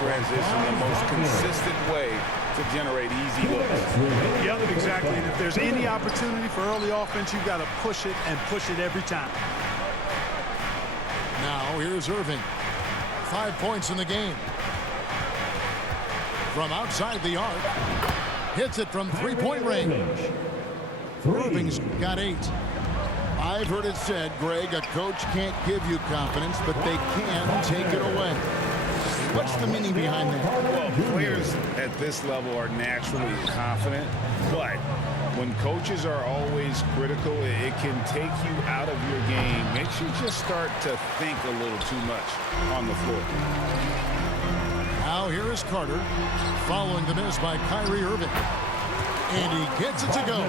transition the most consistent way to generate easy looks. Yep, exactly. And if there's any opportunity for early offense, you've got to push it and push it every time. Now here's Irving. 5 points in the game. From outside the arc. Hits it from three-point range. Irving's got 8. I've heard it said, Greg, a coach can't give you confidence, but they can take it away. What's the meaning behind that? Well, players at this level are naturally confident, but when coaches are always critical, it can take you out of your game. Makes you just start to think a little too much on the floor. Now here is Carter, following the miss by Kyrie Irving. And he gets it to go.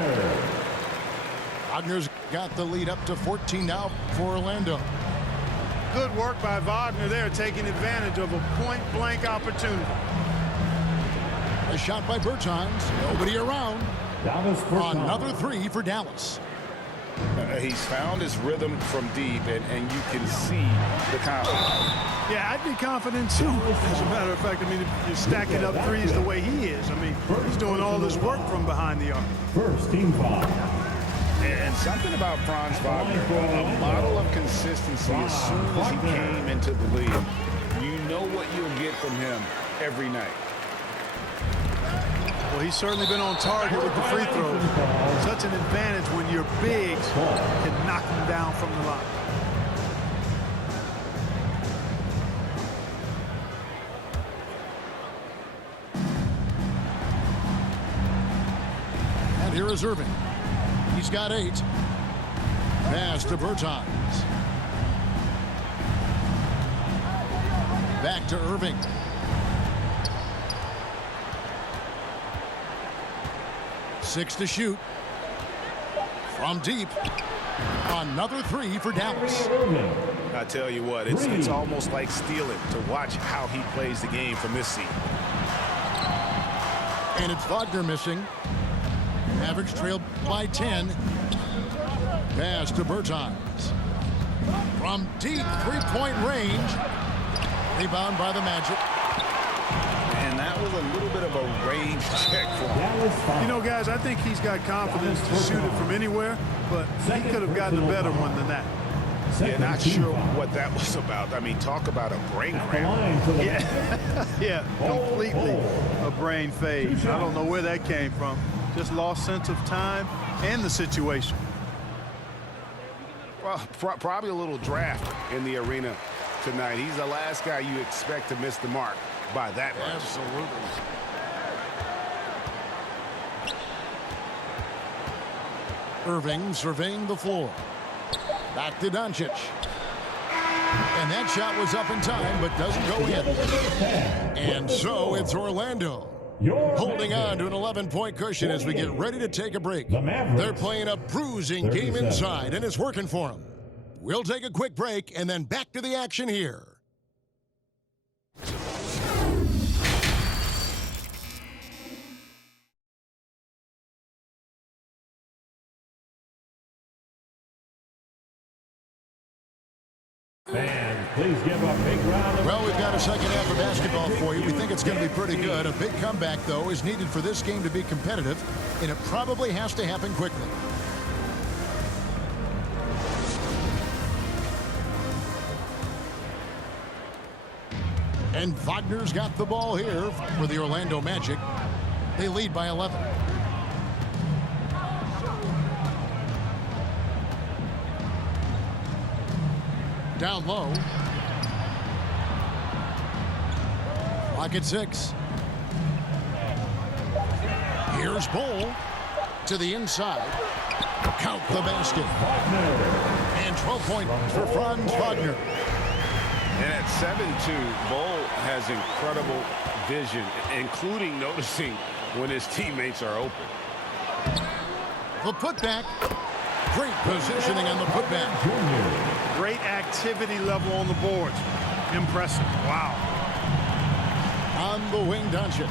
Wagner's got the lead up to 14 now for Orlando. Good work by Wagner there, taking advantage of a point-blank opportunity. A shot by Bertans. Nobody around. Another 3 for Dallas. He's found his rhythm from deep, and you can see the confidence. Yeah, I'd be confident too. As a matter of fact, I mean, if you're stacking up threes the way he is, I mean, he's doing all this work from behind the arc. First team foul. And something about Franz Wagner, a model of consistency as soon as he came into the league. You know what you'll get from him every night. Well, he's certainly been on target with the free throws. Such an advantage when your bigs can knock him down from the line. And here is Irving. He's got 8. Pass to Bertans. Back to Irving. Six to shoot. From deep. Another 3 for Dallas. I tell you what, it's almost like stealing to watch how he plays the game from this seat. And it's Wagner missing. Mavericks trailed by 10. Pass to Bertans. From deep three-point range. Rebound by the Magic. And that was a little bit of a range check for him. You know, guys, I think he's got confidence to shoot it from anywhere, but he could have gotten a better one than that. Yeah, not sure what that was about. I mean, talk about a brain cramp. Yeah, yeah, completely a brain phase. I don't know where that came from. Just lost sense of time and the situation. Well, probably a little draft in the arena tonight. He's the last guy you expect to miss the mark by that much. Absolutely. Irving surveying the floor. Back to Doncic. And that shot was up in time, but doesn't go in. And so it's Orlando holding on to an 11-point cushion as we get ready to take a break. They're playing a bruising game inside, and it's working for them. We'll take a quick break and then back to the action here. Fans, please give a big round of applause. Well, we've got a second half of basketball for you. We think it's going to be pretty good. A big comeback, though, is needed for this game to be competitive, and it probably has to happen quickly. And Wagner's got the ball here for the Orlando Magic. They lead by 11. Down low. Clock at 6. Here's Bol to the inside. Count the basket. And 12 points for Franz Wagner. And at 7'2", Bol has incredible vision, including noticing when his teammates are open. The putback. Great positioning on the putback. Great activity level on the boards. Impressive. Wow. On the wing, Doncic.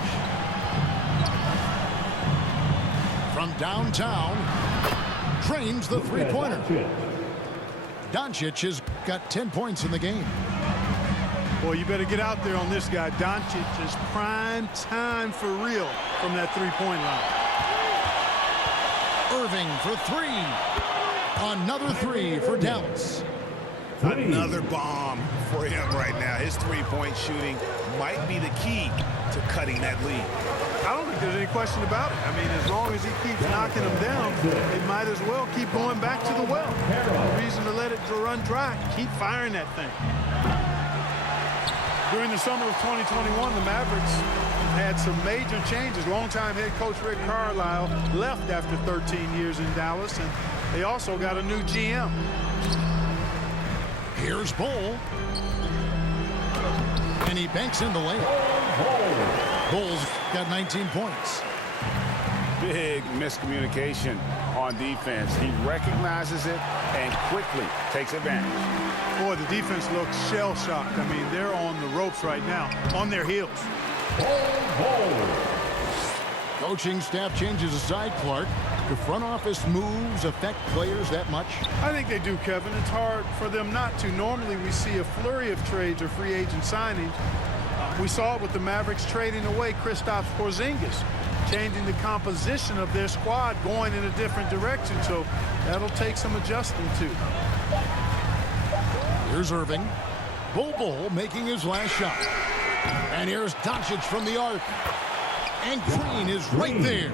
From downtown, drains the three-pointer. Doncic has got 10 points in the game. Boy, you better get out there on this guy. Doncic is prime time for real from that three-point line. Irving for three. Another three for Dallas. Another bomb for him right now. His three-point shooting might be the key to cutting that lead. I don't think there's any question about it. I mean, as long as he keeps knocking them down, they might as well keep going back to the well. No reason to let it run dry. Keep firing that thing. During the summer of 2021, the Mavericks had some major changes. Longtime head coach Rick Carlisle left after 13 years in Dallas, and they also got a new GM. Here's Bull. And he banks in the lane. Bull's got 19 points. Big miscommunication on defense. He recognizes it and quickly takes advantage. Boy, the defense looks shell-shocked. I mean, they're on the ropes right now, on their heels. Coaching staff changes aside, Clark. Do front office moves affect players that much? I think they do, Kevin. It's hard for them not to. Normally, we see a flurry of trades or free agent signings. We saw it with the Mavericks trading away Kristaps Porzingis, changing the composition of their squad, going in a different direction. So that'll take some adjusting to. Here's Irving. Bull making his last shot. And here's Doncic from the arc. And Green is right there.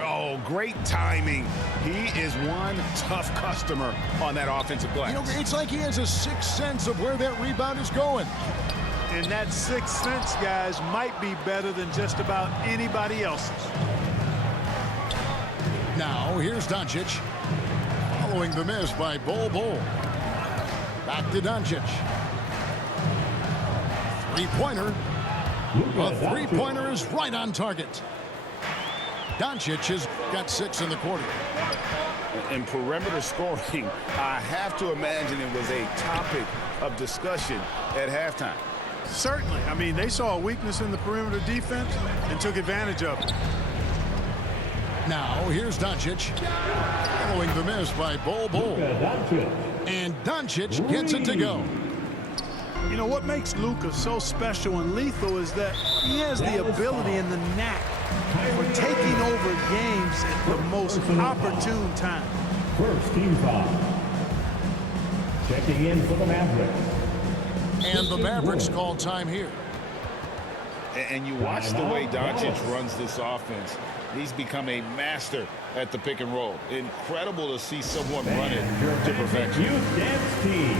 Oh, great timing. He is one tough customer on that offensive glass. You know, it's like he has a sixth sense of where that rebound is going. And that sixth sense, guys, might be better than just about anybody else's. Now, here's Doncic. Following the miss by Bull. Back to Doncic. Three-pointer. A three-pointer is right on target. Doncic has got 6 in the quarter. In perimeter scoring, I have to imagine it was a topic of discussion at halftime. Certainly. I mean, they saw a weakness in the perimeter defense and took advantage of it. Now, here's Doncic. Following the miss by Bull. And Doncic gets it to go. You know, what makes Luka so special and lethal is that he has the ability and the knack for taking over games at the most opportune time. First team foul. Checking in for the Mavericks. And the Mavericks call time here. And you watch the way Doncic runs this offense. He's become a master at the pick and roll. Incredible to see someone run it to perfection. Youth dance team.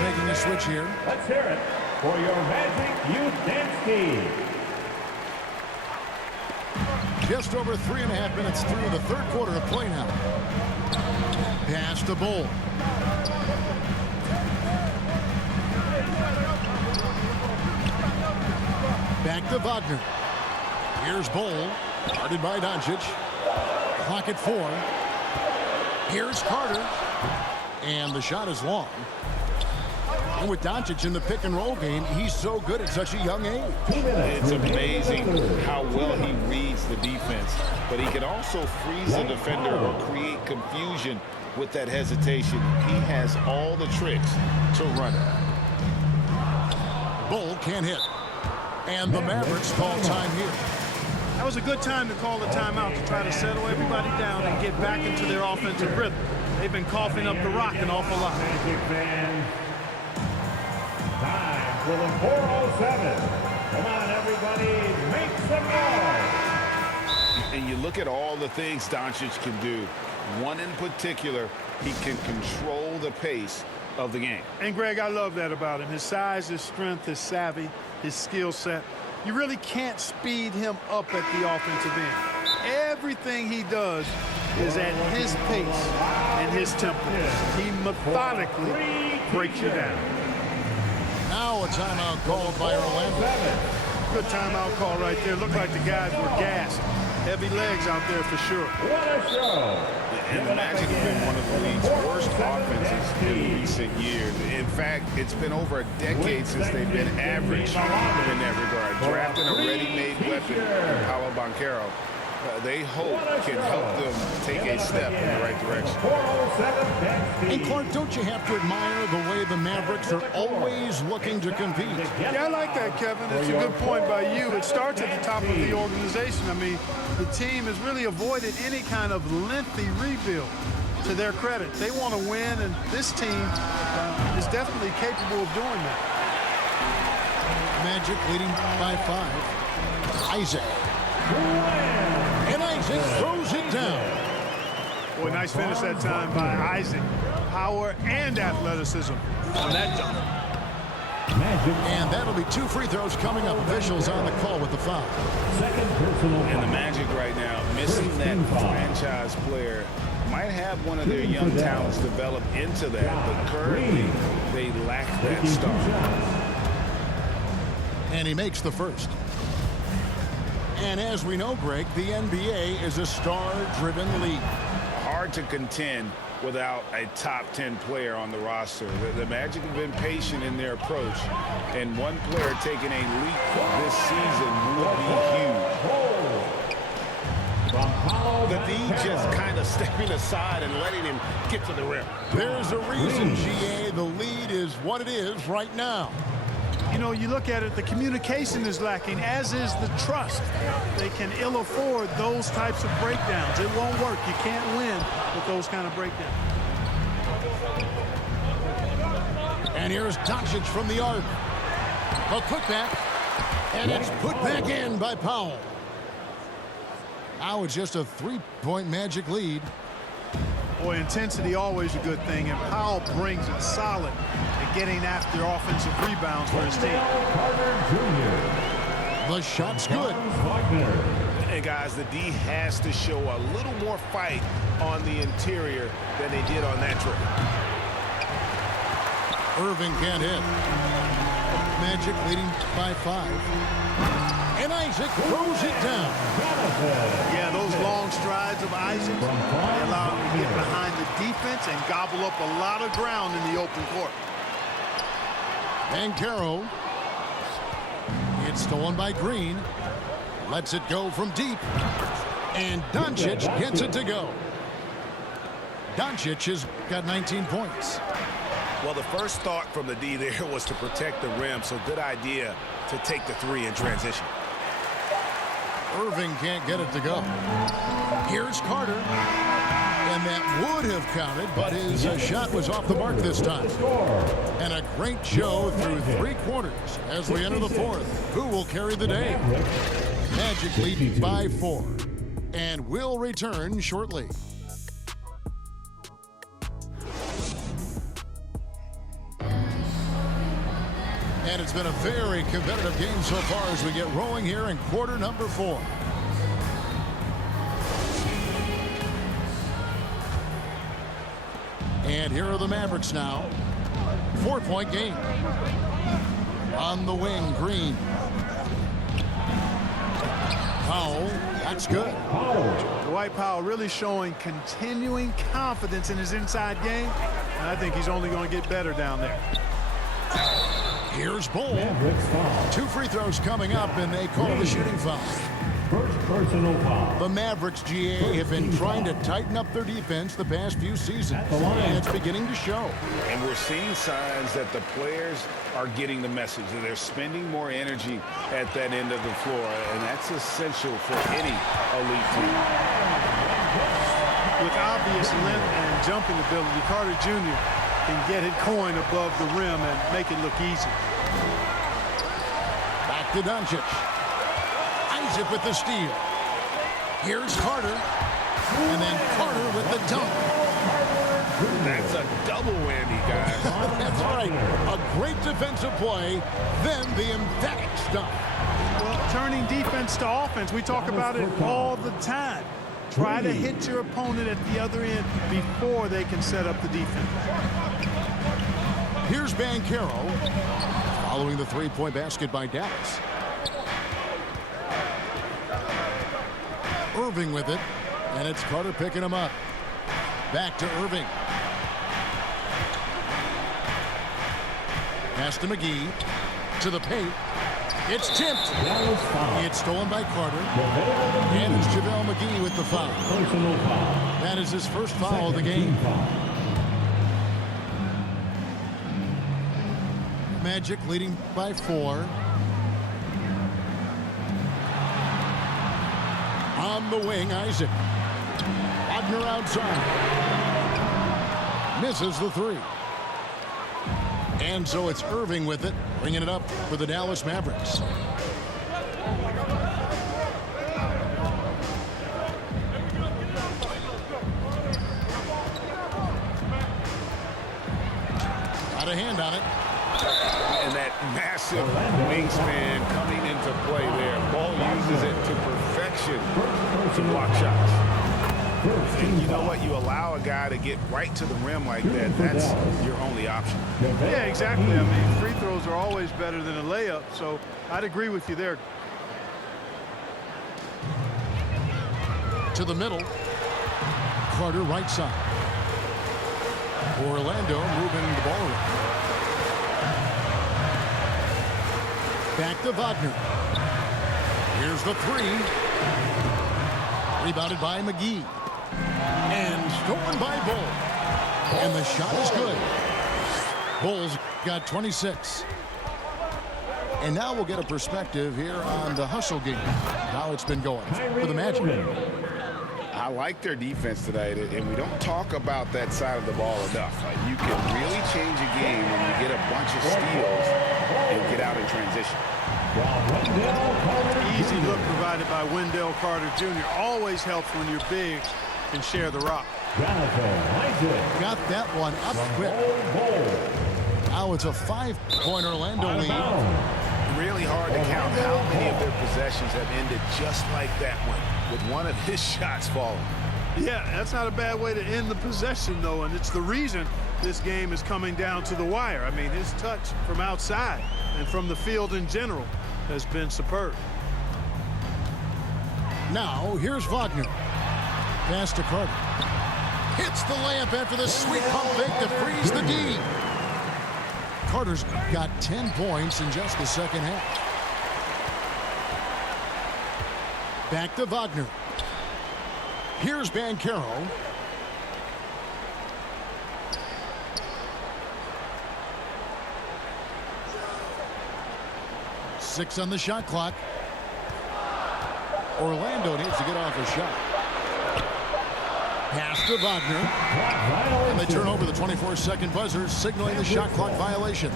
Making a switch here. Let's hear it for your Magic Youth Dance Team. Just over 3.5 minutes through the third quarter of play now. Pass to Bull. Back to Wagner. Here's Bull. Guarded by Doncic. Clock at 4. Here's Carter. And the shot is long. And with Doncic in the pick and roll game, he's so good at such a young age. It's amazing how well he reads the defense, but he can also freeze the defender or create confusion with that hesitation. He has all the tricks to run it. Bull can't hit. And the Mavericks call time here. That was a good time to call the timeout to try to settle everybody down and get back into their offensive rhythm. They've been coughing up the rock an awful lot. Magic fans. Time for the 407. Come on, everybody, make some noise. And you look at all the things Doncic can do. One in particular, he can control the pace of the game. And, Greg, I love that about him. His size, his strength, his savvy, his skill set. You really can't speed him up at the offensive end. Everything he does is at his pace and his tempo. He methodically breaks you down. Now a timeout called by Orlando. Good timeout call right there. Looked like the guys were gassed. Heavy legs out there for sure. What a show. And the Magic have been one of the league's worst offenses in recent years. In fact, it's been over a decade since they've been average in that regard. Drafting a ready-made weapon in Paolo Banchero, they hope can help them take a step in the right direction. And Clark, don't you have to admire the way the Mavericks are always looking to compete? Yeah, I like that, Kevin. It's a good point by you. It starts at the top of the organization. I mean, the team has really avoided any kind of lengthy rebuild. To their credit, they want to win, and this team is definitely capable of doing that. Magic leading by 5. Isaac. And Isaac throws it down. Boy, nice finish that time by Isaac. Power and athleticism on that dunk. And that'll be 2 free throws coming up. Officials on the call with the foul. And the Magic right now, missing that franchise player, might have one of their young talents develop into that, but currently they lack that star. And he makes the first. And as we know, Greg, the NBA is a star-driven league. Hard to contend without a top 10 player on the roster. The Magic have been patient in their approach, and one player taking a leap this season would be huge. The D just kind of stepping aside and letting him get to the rim. There's a reason, GA, the lead is what it is right now. You know, you look at it, the communication is lacking, as is the trust. They can ill afford those types of breakdowns. It won't work. You can't win with those kind of breakdowns. And here's Doncic from the arc. A putback. And it's put back in by Powell. Now it's just a 3-point Magic lead. Boy, intensity always a good thing, and Powell brings it solid at getting after offensive rebounds for his team. The shot's good. And guys, the D has to show a little more fight on the interior than they did on that trip. Irving can't hit. Magic leading by 5. And Isaac throws it down. Yeah, those long strides of Isaac, they allow him to get behind the defense and gobble up a lot of ground in the open court. Banchero. It's stolen by Green. Lets it go from deep. And Doncic gets it to go. Doncic has got 19 points. Well, the first thought from the D there was to protect the rim, so good idea to take the 3 in transition. Irving can't get it to go. Here's Carter. And that would have counted, but his shot was off the mark this time. And a great show through 3 quarters as we enter the 4th. Who will carry the day? Magic lead by 4. And will return shortly. And it's been a very competitive game so far as we get rolling here in quarter number 4. And here are the Mavericks now. 4-point game. On the wing, Green. Powell, that's good. Dwight Powell really showing continuing confidence in his inside game, and I think he's only going to get better down there. Here's Bull. 2 free throws coming up, and they call the shooting foul. First personal foul. The Mavericks, GA, have been trying to tighten up their defense the past few seasons, and it's beginning to show. And we're seeing signs that the players are getting the message that they're spending more energy at that end of the floor, and that's essential for any elite team. With obvious length and jumping ability, Carter Jr. can get it going above the rim and make it look easy. Back to Doncic. Isaac with the steal. Here's Carter. And then Carter with the dunk. That's a double whammy, guys. That's right. A great defensive play, then the emphatic stuff. Well, turning defense to offense, we talk about it all the time. Try to hit your opponent at the other end before they can set up the defense. Here's Banchero following the three-point basket by Dallas. Irving with it, and it's Carter picking him up. Back to Irving. Pass to McGee. To the paint. It's tipped. It's stolen by Carter. And it's JaVale McGee with the foul. That is his first foul of the game. Magic leading by 4. On the wing, Isaac. Wagner outside. Misses the 3. And so it's Irving with it, bringing it up for the Dallas Mavericks. Got a hand on it. And that massive wingspan coming into play there. Ball uses it to perfection to block shots. And you know what? You allow a guy to get right to the rim like that. That's your only option. Yeah, exactly. I mean, free throws are always better than a layup, so I'd agree with you there. To the middle. Carter right side. Orlando moving the ball around. Back to Wagner. Here's the 3. Rebounded by McGee. And stolen by Bull. And the shot is good. Bulls got 26. And now we'll get a perspective here on the hustle game. How it's been going for the Magic. I like their defense tonight, and we don't talk about that side of the ball enough. You can really change a game when you get a bunch of steals and get out in transition. Easy look provided by Wendell Carter Jr. Always helps when you're big and share the rock. Got that one up quick. Now it's a 5-point Orlando lead. Really hard to count how many of their possessions have ended just like that one, with one of his shots falling. Yeah, that's not a bad way to end the possession, though, and it's the reason this game is coming down to the wire. I mean, his touch from outside and from the field in general has been superb. Now, here's Wagner. Pass to Carter. Hits the layup after the sweet pump fake to freeze the D. Carter's got 10 points in just the second half. Back to Wagner. Here's Banchero. Six on the shot clock. Orlando needs to get off a shot. Pass to Wagner. And they turn over the 24-second buzzer, signaling the shot clock violation.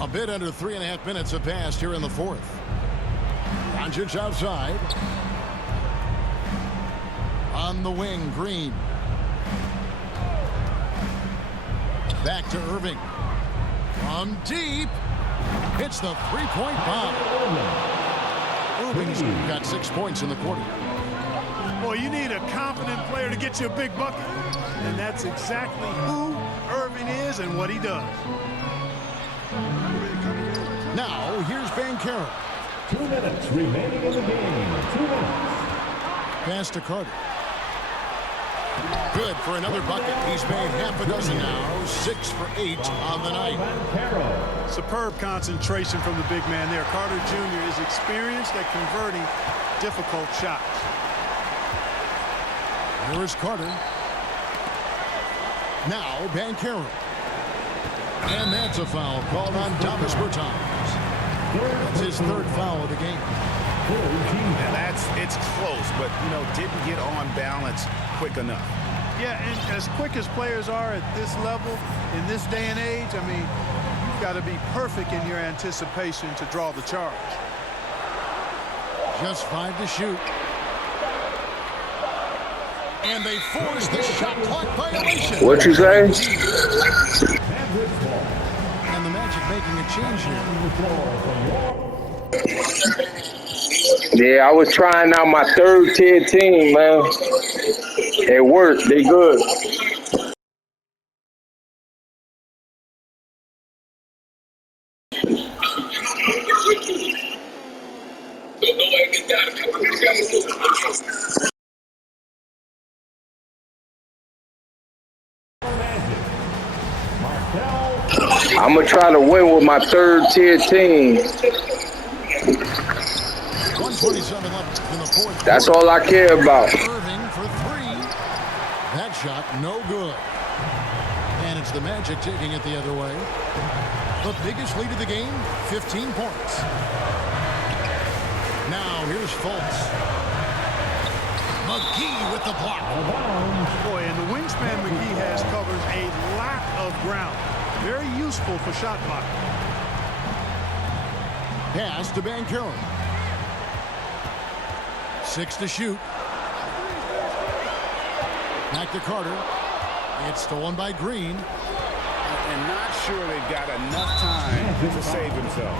A bit under 3.5 minutes have passed here in the fourth. Doncic outside. On the wing, Green. Back to Irving. From deep. Hits the three-point bomb. Irving's got 6 points in the quarter. Boy, you need a confident player to get you a big bucket. And that's exactly who Irving is and what he does. Now, here's Banchero. 2 minutes remaining in the game. 2 minutes. Pass to Carter. Good for another bucket. He's made half a dozen now. 6 for 8 on the night. Superb concentration from the big man there. Carter Jr. is experienced at converting difficult shots. Here is Carter. Now Banchero. And that's a foul called on Thomas Bertans. That's his third foul of the game. And it's close, but, didn't get on balance quick enough. Yeah, and as quick as players are at this level, in this day and age, I mean, you've got to be perfect in your anticipation to draw the charge. Just 5 to shoot. And they force the shot clock violation. What you say? And the Magic making a change here. Yeah, I was trying out my third tier team, man. It worked. They good. I'm gonna try to win with my third tier team. 1:27 left in the fourth. That's all I care about. Irving for three. That shot no good. And it's the Magic taking it the other way. The biggest lead of the game, 15 points. Now here's Fultz. McGee with the block. Boy, and the wingspan McGee has covers a lot of ground. Very useful for shot block. Pass to Banchero. 6 to shoot. Back to Carter. It's stolen by Green. And not sure they've got enough time to save himself.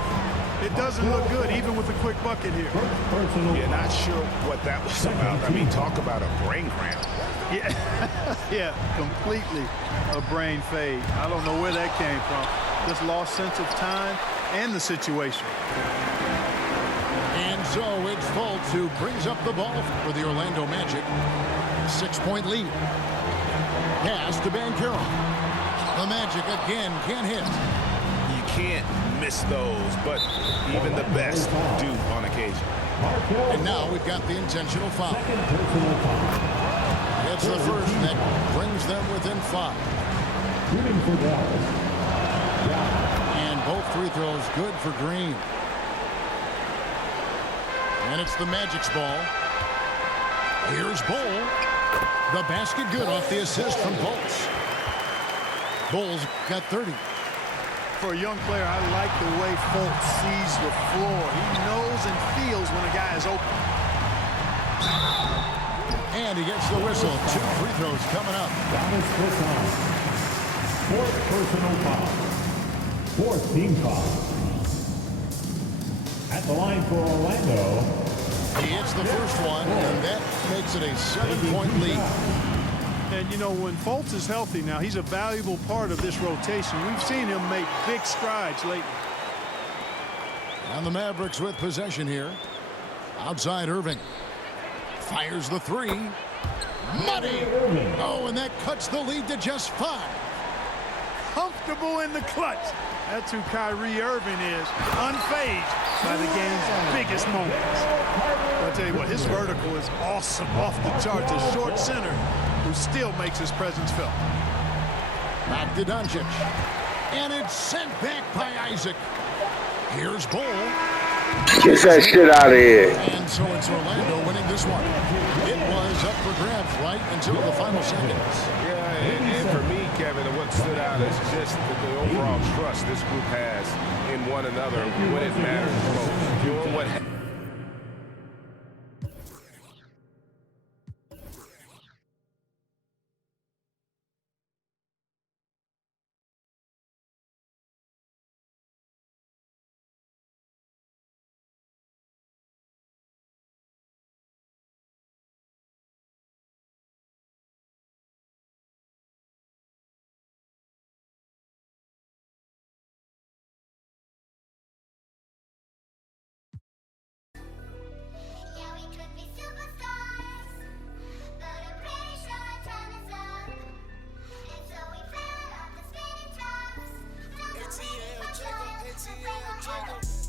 It doesn't look good, even with a quick bucket here. Yeah, not sure what that was about. I mean, talk about a brain cramp. Yeah, yeah, completely a brain fade. I don't know where that came from. Just lost sense of time and the situation. And so it's Fultz who brings up the ball for the Orlando Magic. 6-point lead. Pass to Banchero. The Magic again can't hit. You can't miss those, but even the best do on occasion. And now we've got the intentional foul. It's the first that brings them within 5. And both free throws good for Green. And it's the Magic's ball. Here's Bol. The basket good off the assist from Fultz. Bol's got 30. For a young player, I like the way Fultz sees the floor. He knows and feels when a guy is open. And he gets the whistle. 2 free throws coming up. Fourth personal foul. Fourth team foul. At the line for Orlando. He hits the first one, and that makes it a 7-point lead. And, you know, when Fultz is healthy now, he's a valuable part of this rotation. We've seen him make big strides lately. And the Mavericks with possession here. Outside Irving. Fires the 3. Money! Oh, and that cuts the lead to just 5. Comfortable in the clutch. That's who Kyrie Irving is. Unfazed by the game's biggest moments. I'll tell you what, his vertical is awesome, off the charts. A short center who still makes his presence felt. Back to Doncic. And it's sent back by Isaac. Here's Bol. Get that shit out of here. And so it's Orlando winning this one. It was up for grabs right until the final seconds. Yeah, and for me, Kevin, what stood out is just the overall trust this group has in one another when it matters most. Doing what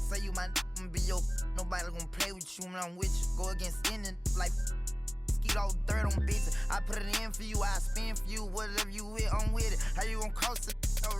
Say you my be your nobody gonna play with you when I'm with you. Go against any like skeet all dirt on bitches. I put it in for you, I spin for you. Whatever you with, I'm with it. How you gonna cross it?